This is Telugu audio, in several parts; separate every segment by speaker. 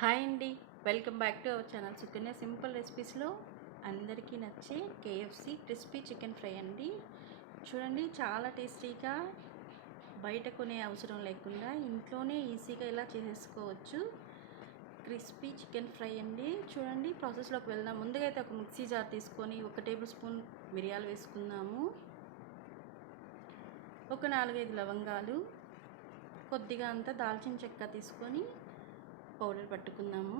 Speaker 1: హాయ్ అండి. Welcome back to our channel Sukanya. Simple రెసిపీస్లో అందరికీ నచ్చే కేఎఫ్సి క్రిస్పీ చికెన్ ఫ్రై అండి. చూడండి చాలా టేస్టీగా బయట కొనే అవసరం లేకుండా ఇంట్లోనే ఈజీగా ఇలా చేసేసుకోవచ్చు క్రిస్పీ చికెన్ ఫ్రై అండి. చూడండి ప్రాసెస్లోకి వెళ్దాం. ముందుగా అయితే ఒక మిక్సీ జార్ తీసుకొని ఒక టేబుల్ స్పూన్ మిరియాలు వేసుకుందాము. ఒక నాలుగైదు లవంగాలు కొద్దిగా అంతా దాల్చిన చెక్క తీసుకొని పౌడర్ పట్టుకుందాము.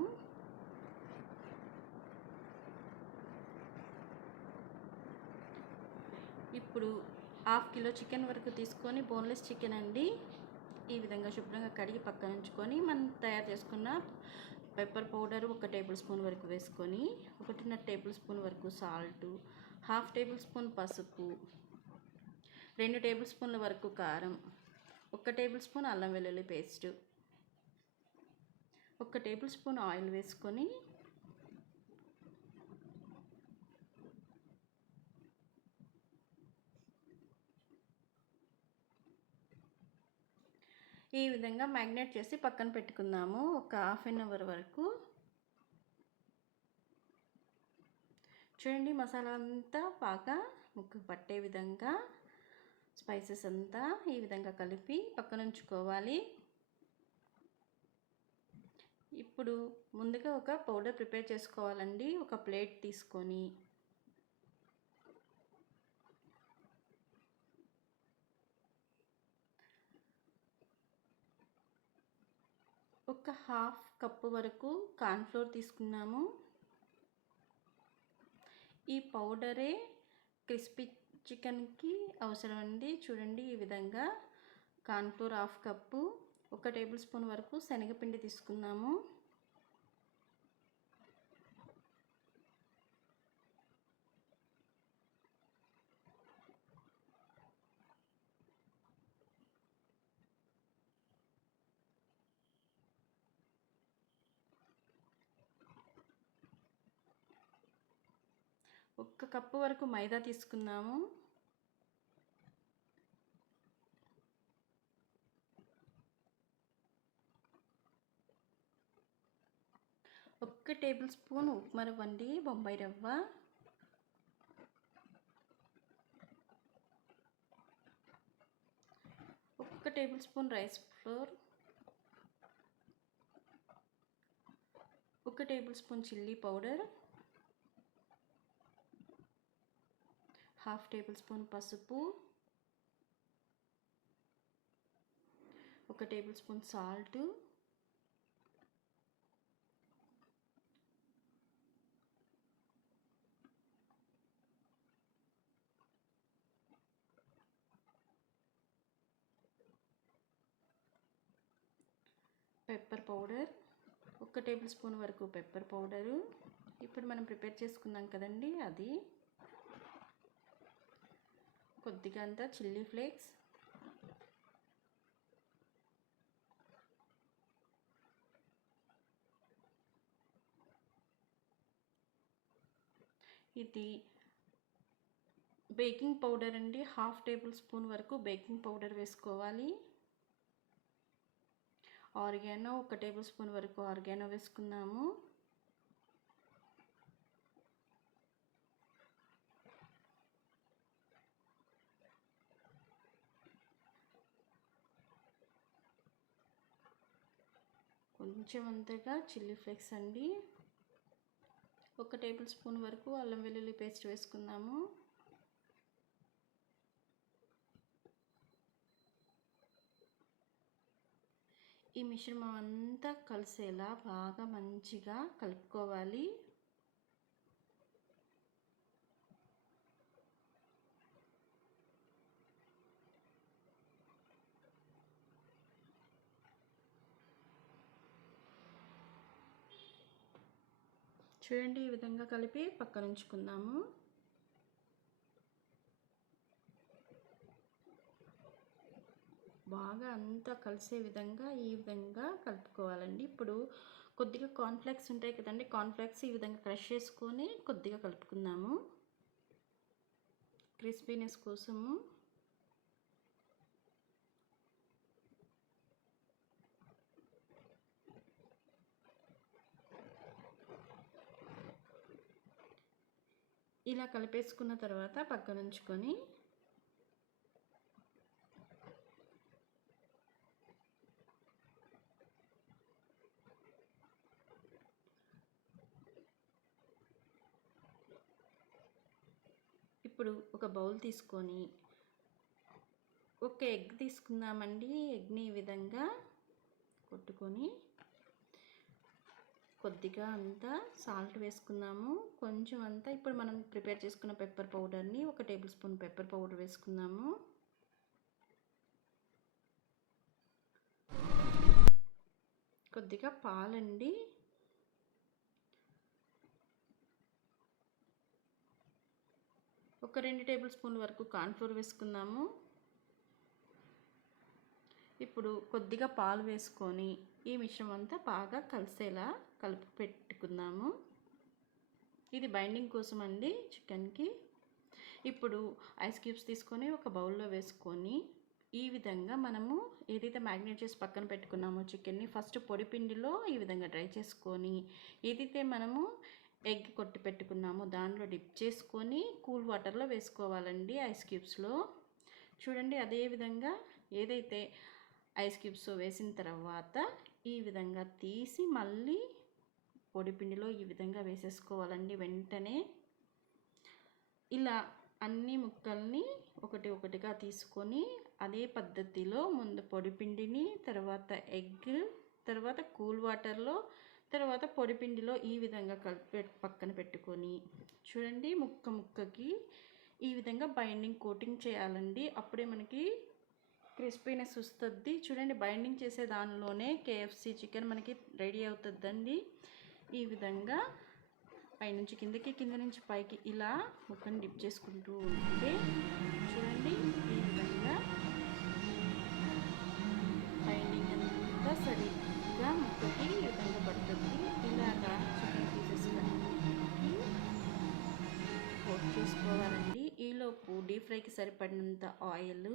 Speaker 1: ఇప్పుడు హాఫ్ కిలో చికెన్ వరకు తీసుకొని బోన్లెస్ చికెన్ అండి. ఈ విధంగా శుభ్రంగా కడిగి పక్కన ఉంచుకొని మనం తయారు చేసుకున్న పెప్పర్ పౌడర్ ఒక టేబుల్ స్పూన్ వరకు వేసుకొని ఒకటిన్నర టేబుల్ స్పూన్ వరకు సాల్ట్ హాఫ్ టేబుల్ స్పూన్ పసుపు రెండు టేబుల్ స్పూన్ల వరకు కారం ఒక టేబుల్ స్పూన్ అల్లం వెల్లుల్లి పేస్టు ఒక టేబుల్ స్పూన్ ఆయిల్ వేసుకొని ఈ విధంగా మ్యాగ్నేట్ చేసి పక్కన పెట్టుకుందాము. ఒక హాఫ్ అన్ అవర్ వరకు. చూడండి మసాలా అంతా బాగా ముక్కు పట్టే విధంగా స్పైసెస్ అంతా ఈ విధంగా కలిపి పక్కన ఉంచుకోవాలి. ఇప్పుడు ముందుగా ఒక పౌడర్ ప్రిపేర్ చేసుకోవాలండి. ఒక ప్లేట్ తీసుకొని. ఒక హాఫ్ కప్పు వరకు కార్న్ఫ్లోర్ తీసుకున్నాము. ఈ పౌడరే క్రిస్పీ చికెన్కి అవసరం అండి. చూడండి ఈ విధంగా కార్న్ఫ్లోర్ హాఫ్ కప్పు ఒక టేబుల్ స్పూన్ వరకు శనగపిండి తీసుకున్నాము. ఒక్క కప్పు వరకు మైదా తీసుకున్నాము ఒక్క టేబుల్ స్పూన్ ఉప్మా రవ్వ అండి బొంబాయి రవ్వ. ఒక్క టేబుల్ స్పూన్ రైస్ ఫ్లోర్. ఒక tablespoon chilli powder. Half tablespoon పసుపు ఒక table spoon salt pepper powder ఒక టేబుల్ స్పూన్ వరకు పెప్పర్ పౌడరు ఇప్పుడు మనం ప్రిపేర్ చేసుకున్నాం కదండి అది కొద్దిగా అంతా చిల్లీ ఫ్లేక్స్. ఇది బేకింగ్ పౌడర్ అండి. హాఫ్ టేబుల్ స్పూన్ వరకు బేకింగ్ పౌడర్ వేసుకోవాలి. ఆర్గానో ఒక టేబుల్ స్పూన్ వరకు ఆర్గానో వేసుకున్నాము కొంచెం అంతగా చిల్లీ ఫ్లేక్స్ అండి. ఒక టేబుల్ స్పూన్ వరకు అల్లం వెల్లుల్లి పేస్ట్ వేసుకుందాము. ఈ మిశ్రమం అంతా కలిసేలా బాగా మంచిగా కలుపుకోవాలి. చూడండి ఈ విధంగా కలిపి పక్కనుంచుకుందాము. బాగా అంతా కలిసే విధంగా ఈ విధంగా కలుపుకోవాలండి. ఇప్పుడు కొద్దిగా కార్న్ఫ్లెక్స్ ఉంటాయి కదండి కార్న్ఫ్లెక్స్ ఈ విధంగా క్రష్ చేసుకొని కొద్దిగా కలుపుకుందాము. క్రిస్పీనెస్ కోసము. ఇలా కలిపేసుకున్న తర్వాత పక్కనుంచుకొని ఇప్పుడు ఒక బౌల్ తీసుకొని ఒక ఎగ్ తీసుకుందామండి. ఎగ్ని ఈ విధంగా కొట్టుకొని కొద్దిగా అంతా సాల్ట్ వేసుకున్నాము. కొంచెం అంతా ఇప్పుడు మనం ప్రిపేర్ చేసుకున్న పెప్పర్ పౌడర్ని ఒక టేబుల్ స్పూన్ పెప్పర్ పౌడర్ వేసుకున్నాము. కొద్దిగా పాలండి. ఒక రెండు టేబుల్ స్పూన్ల వరకు కార్న్ఫ్లోర్ వేసుకున్నాము. ఇప్పుడు కొద్దిగా పాలు వేసుకొని ఈ మిశ్రమం అంతా బాగా కలిసేలా కలిపి పెట్టుకుందాము. ఇది బైండింగ్ కోసం అండి చికెన్కి. ఇప్పుడు ఐస్ క్యూబ్స్ తీసుకొని ఒక బౌల్లో వేసుకొని ఈ విధంగా మనము ఏదైతే మ్యాగ్నేట్ చేసి పక్కన పెట్టుకున్నామో చికెన్ని ఫస్ట్ పొడి పిండిలో ఈ విధంగా డ్రై చేసుకొని ఏదైతే మనము ఎగ్ కొట్టి పెట్టుకున్నామో దానిలో డిప్ చేసుకొని కూల్ వాటర్లో వేసుకోవాలండి ఐస్ క్యూబ్స్లో. చూడండి అదే విధంగా ఏదైతే ఐస్ క్యూబ్స్ వేసిన తర్వాత ఈ విధంగా తీసి మళ్ళీ పొడిపిండిలో ఈ విధంగా వేసేసుకోవాలండి వెంటనే. ఇలా అన్ని ముక్కల్ని ఒకటి ఒకటిగా తీసుకొని అదే పద్ధతిలో ముందు పొడిపిండిని తర్వాత ఎగ్ తర్వాత కూల్ వాటర్లో తర్వాత పొడిపిండిలో ఈ విధంగా కలిపి పక్కన పెట్టుకొని చూడండి ముక్క ముక్కకి ఈ విధంగా బైండింగ్ కోటింగ్ చేయాలండి. అప్పుడే మనకి క్రిస్పీనెస్ వస్తుంది చూడండి బైండింగ్ చేసే దానిలోనే కేఎఫ్సి చికెన్ మనకి రెడీ అవుతుందండి ఈ విధంగా పైనుంచి కిందకి కింద నుంచి పైకి ఇలా ముక్కని డిప్ చేసుకుంటూ ఉంటే చూడండి ఈ విధంగా బైండింగ్ అంతా సరిగ్గా ముక్కకి ఈ విధంగా పడుతుంది. ఇలాగా చికెన్ పీసెస్ కోట్ చేసుకోవాలండి. ఈలోపు డీప్ ఫ్రైకి సరిపడినంత ఆయిల్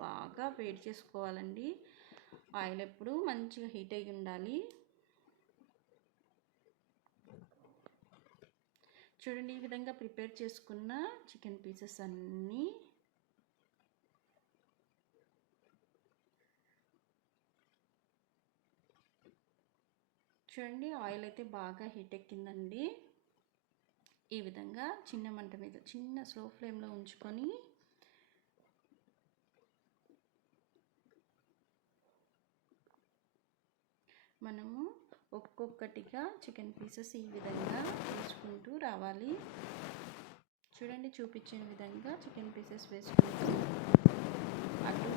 Speaker 1: బాగా వేడి చేసుకోవాలండి. ఆయిల్ ఎప్పుడు మంచిగా హీట్ అయి ఉండాలి. చూడండి ఈ విధంగా ప్రిపేర్ చేసుకున్న చికెన్ పీసెస్ అన్నీ. చూడండి ఆయిల్ అయితే బాగా హీట్ ఎక్కిందండి. ఈ విధంగా చిన్న మంట మీద చిన్న స్లో ఫ్లేమ్లో ఉంచుకొని మనము ఒక్కొక్కటిగా చికెన్ పీసెస్ ఈ విధంగా వేసుకుంటూ రావాలి. చూడండి చూపించిన విధంగా చికెన్ పీసెస్ వేసుకుంటూ అటు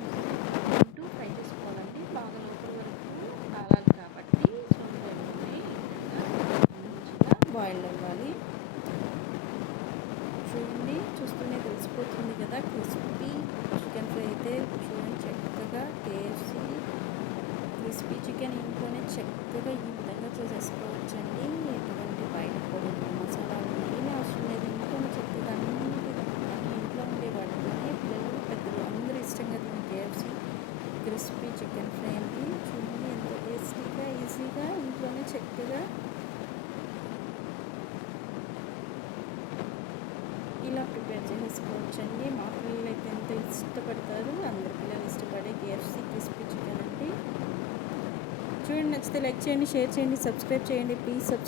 Speaker 1: ఇటు ఫ్రై చేసుకోవాలండి బాగా లోపల వరకు కాలాలి కాబట్టి స్లోగా మంచిగా బాయిల్ అవ్వాలి చూడండి చూస్తూనే తెలిసిపోతుంది కదా క్రిస్పీ చికెన్ ఫ్రై అయితే చూడండి చక్కగా కేఎఫ్సీ క్రిస్పీ చికెన్ ఇంట్లోనే చక్కగా ఈ విధంగా చేసేసుకోవచ్చండి. ఎటువంటి బయట పొడులు మసాలాలు ఏమీ అవసరం లేదు. ఇంట్లోనే చక్కగా అన్ని ఇంట్లో ఉండే వాటితోనే పిల్లలు పెద్దలు అందరూ ఇష్టంగా తినే కేఎఫ్సీ క్రిస్పీ చికెన్ ఫ్రై అండి. చూడండి ఎంతో టేస్టీగా ఈజీగా ఇంట్లోనే చక్కగా ఇలా ప్రిపేర్ చేసుకోవచ్చండి మా పిల్లలు అయితే ఎంత ఇష్టపడతారు. అందరు పిల్లలు ఇష్టపడే కేఎఫ్సీ క్రిస్పీ చికెన్ అండి. చూడండి నచ్చితే లైక్ చేయండి షేర్ చేయండి సబ్స్క్రైబ్ చేయండి ప్లీజ్ సబ్స్క్రైబ్